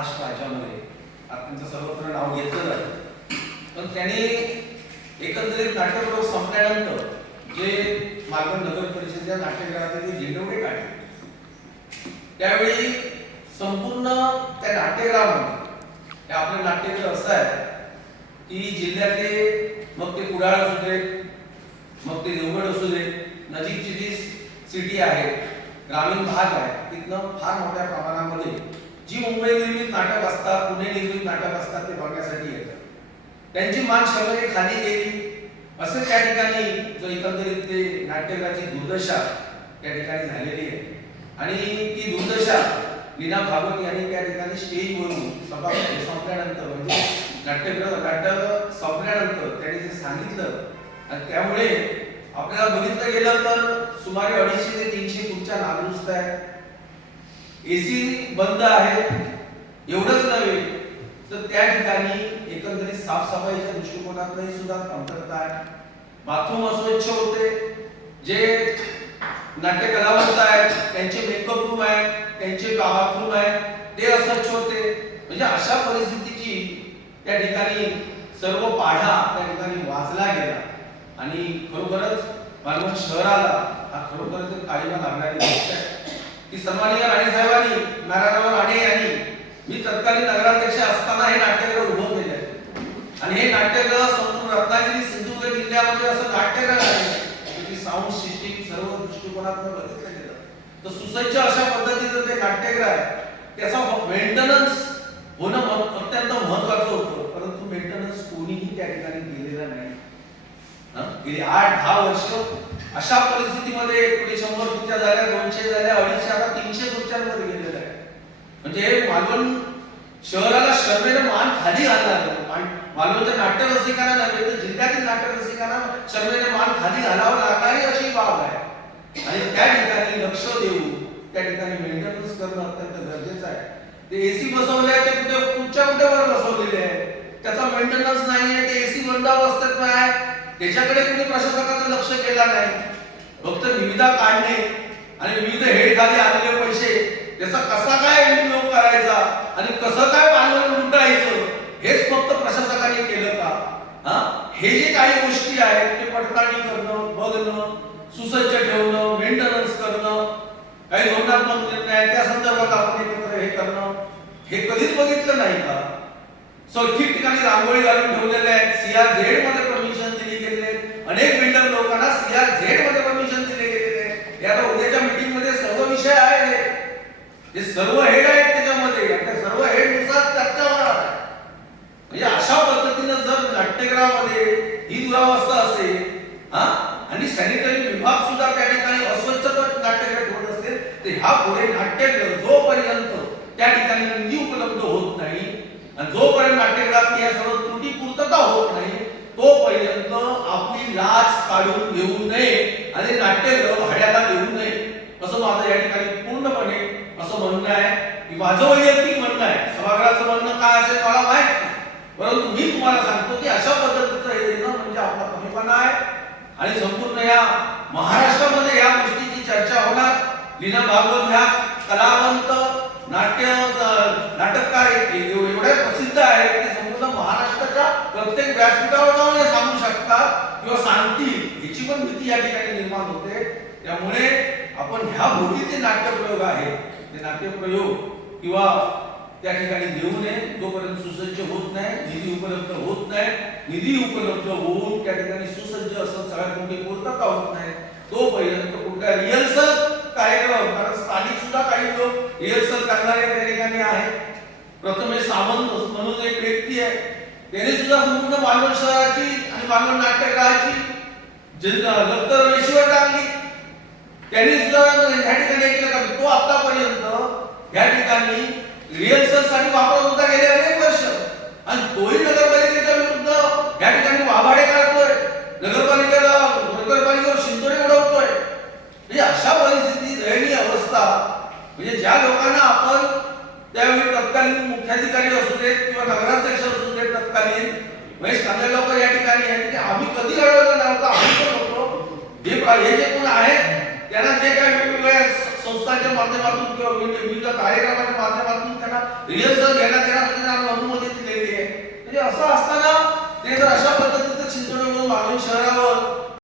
महाराष्ट्र राज्यामध्ये त्यांचं सर्वत्र नाव घेतलं जातं. पण त्यांनी एकंदरीत नाट्यप्रयोग संपल्यानंतर जे मालवण नगर परिषदेच्या नाट्यगृहातील झेंडवडे काढले त्यावेळी संपूर्ण त्या नाट्यगृहामध्ये आपलं नाट्यगृह असं आहे की जिल्ह्यातले मग ते कुडाळ असू दे मग ते देवगड असू दे नजीकची जी सिटी आहे ग्रामीण भाग आहे तिथनं फार मोठ्या प्रमाणामध्ये जी मुंबई निर्मित नाटक असतात पुणे निर्मित नाटक असतात ते बघण्यासाठी येतात. त्यांची मान शर्वरी खाली गेली असं त्या ठिकाणी जो एकंदरीत ते नाट्यगृहाची दुर्दशा त्या ठिकाणी झालेली आहे. आणि ती दुर्दशा लीना भागवत यांनी त्या ठिकाणी स्टेजवरून सभा संपल्यानंतर म्हणजे नाट्य संपल्यानंतर त्यांनी जे सांगितलं आणि त्यामुळे आपल्याला बघितलं गेलं तर सुमारे 250 ते 300 खुर्च्या नादुरुस्त आहेत, एसी बंद आहे. एवढंच नव्हे तर त्या ठिकाणी एकंदरीत साफसफाईच्या दृष्टिकोनातूनही सुद्धा कमतरता आहे. बाथरूम अस्वच्छ होते, जे नाट्य कलावंत आहेत त्यांचे मेकअप रूम आहे त्यांचे बाथरूम आहे ते अस्वच्छ होते. म्हणजे अशा परिस्थितीची त्या ठिकाणी सर्व पाढा त्या ठिकाणी वाचला गेला आणि खरोखरच मालवण शहराला हा खरोखरच काळीमा लागणारी गोष्ट आहे की सन्माननीय राणे साहेबांनी नारायणराव राणे यांनी मी तत्कालीन नगराध्यक्ष असताना हे नाट्यगृह उभं केले आणि हे नाट्यगृह संपूर्ण रत्नागिरी सिंधुदुर्ग जिल्ह्यामध्ये असं नाट्यगृह आहे की साऊंड सिस्टीम सर्व दृष्टिकोनातून बघितलं गेलं तर सुसज्ज अशा पद्धतीचं ते नाट्यगृह आहे. त्याचा मेंटेनन्स होणं अत्यंत महत्त्वाचं होतं परंतु मेंटेनन्स कोणीही त्या ठिकाणी केलेला नाही. गेली 8-10 वर्ष अशा परिस्थितीमध्ये पुढे 100 खुर्च्या झाल्या 200 झाल्या 250 आता 300 खुर्च्यांमध्ये गेलेलं आहे. म्हणजे मालवण शहराला शर्मेनं मान खाली घालला मालवणच्या नाट्य रसिकांना नव्हे तर जिल्ह्यातील नाट्य रसिकांना शर्मेने मान खाली घालावं लागणारी अशी बाब आहे आणि त्या ठिकाणी लक्ष देऊन त्या ठिकाणी मेंटेनन्स करणं अत्यंत गरजेचं आहे. ते एसी बसवले आहे ते कुठे वर बसवलेले आहे त्याचा मेंटेनन्स नाही आहे ते एसी बंद अवस्थेत नाही त्याच्याकडे कुणी प्रशासकाचं लक्ष केला नाही. फक्त निविदा काढणे आणि विविध हेड खाली आलेले पैसे त्याचा कसा काय उपयोग करायचा आणि कसं काय मालवण लुटायचं हेच फक्त प्रशासकाने केलं का? हे जे काही गोष्टी आहेत ते पडताळणी करणं बघणं सुसज्ज ठेवणं मेंटेनन्स करणं काही धोरणात्मक निर्णय त्या संदर्भात आपण एकत्र हे करणं हे कधीच बघितलं नाही का? ठिकठिकाणी रांगोळी घालून ठेवलेले आहेत. CRZ मध्ये परमिशन दिली गेली आहे. अनेक बिल्डर लोकांना CRZ मध्ये परमिशन दिले गेलेले आहे. आता उद्याच्या मीटिंग मध्ये सर्व विषय आहे हे सर्व हेड आहेत त्याच्यामध्ये त्या सर्व हेड नुसार चर्चा होणार आहे. म्हणजे अशा पद्धतीने जर नाट्यगृहामध्ये ही दुरावस्था असेल आणि सॅनिटरी विभाग सुद्धा त्या ठिकाणी अस्वच्छता नाट्यगृह ठेवत असेल तर ह्या पुढे नाट्यगृह जोपर्यंत त्या ठिकाणी निधी उपलब्ध होत नाही आणि जोपर्यंत नाट्यगृहात या सर्व त्रुटी पूर्तता होत नाही तोपर्यंत आपली लाच काढून घेऊ नये आणि नाट्यगृह भाड्याला देऊ नये असं माझं या ठिकाणी पूर्णपणे असं म्हणणं आहे की माझं वैयक्तिक म्हणणं आहे. सभागृहाचं म्हणणं काय असेल मला माहित नाही परंतु मी तुम्हाला सांगतो की अशा पद्धतीचं हे देणं म्हणजे आपला कमीपणा आहे आणि संपूर्ण या महाराष्ट्रामध्ये या गोष्टीची चर्चा होणार. लीना भागवत ह्या कलावंत नाटककार एवढे प्रसिद्ध आहेत की संपूर्ण महाराष्ट्राच्या प्रत्येक व्यासपीठावर जाऊन हे सांगू शकतात किंवा सांगतील याची पण भीती या ठिकाणी निर्माण होते. त्यामुळे आपण ह्या भोगीचे नाट्यप्रयोग आहे ते नाट्यप्रयोग किंवा त्या ठिकाणी देऊ नये जोपर्यंत सुसज्ज होत नाही निधी उपलब्ध होत नाही. निधी उपलब्ध होऊन त्या ठिकाणी सुसज्ज असं सगळ्यात मोठी पूर्तता होत नाही तोपर्यंत कुठल्या रिहर्सल कार्यक्रम कारण स्थानिक सुद्धा काही लोक रिहर्सल करणारे त्या ठिकाणी आहेत. प्रथमेश सावंत म्हणून एक व्यक्ती आहे त्याने सुद्धा संपूर्ण मालवण शहराची आणि मालवण नाट्यगृहाची दत्तरमेश्वर टाकली. त्यांनी सुद्धा ह्या ठिकाणी केलं का तो आतापर्यंत ह्या ठिकाणी रिहर्सल साठी वापरत होता गेले अनेक वर्ष आणि तोही नगरपालिकेच्या विरुद्ध या ठिकाणी वाभाडे काढतोय नगरपालिकेवर शिंतोडे उडवतोय. म्हणजे अशा परिस्थिती दयनीय अवस्था म्हणजे ज्या लोकांना आपण त्यावेळी तत्कालीन मुख्याधिकारी असू देत किंवा नगराध्यक्ष असू देत तत्कालीन महेश कांदळकर या ठिकाणी आहेत की आम्ही कधी अडवलं नव्हतं आम्ही पण होतो हे जे कोण आहेत त्यांना जे काही वेगवेगळ्या संस्थांच्या माध्यमातून किंवा विविध कार्यक्रमाच्या माध्यमातून त्यांना रिहर्सल घेण्यात येणार म्हणजे आम्ही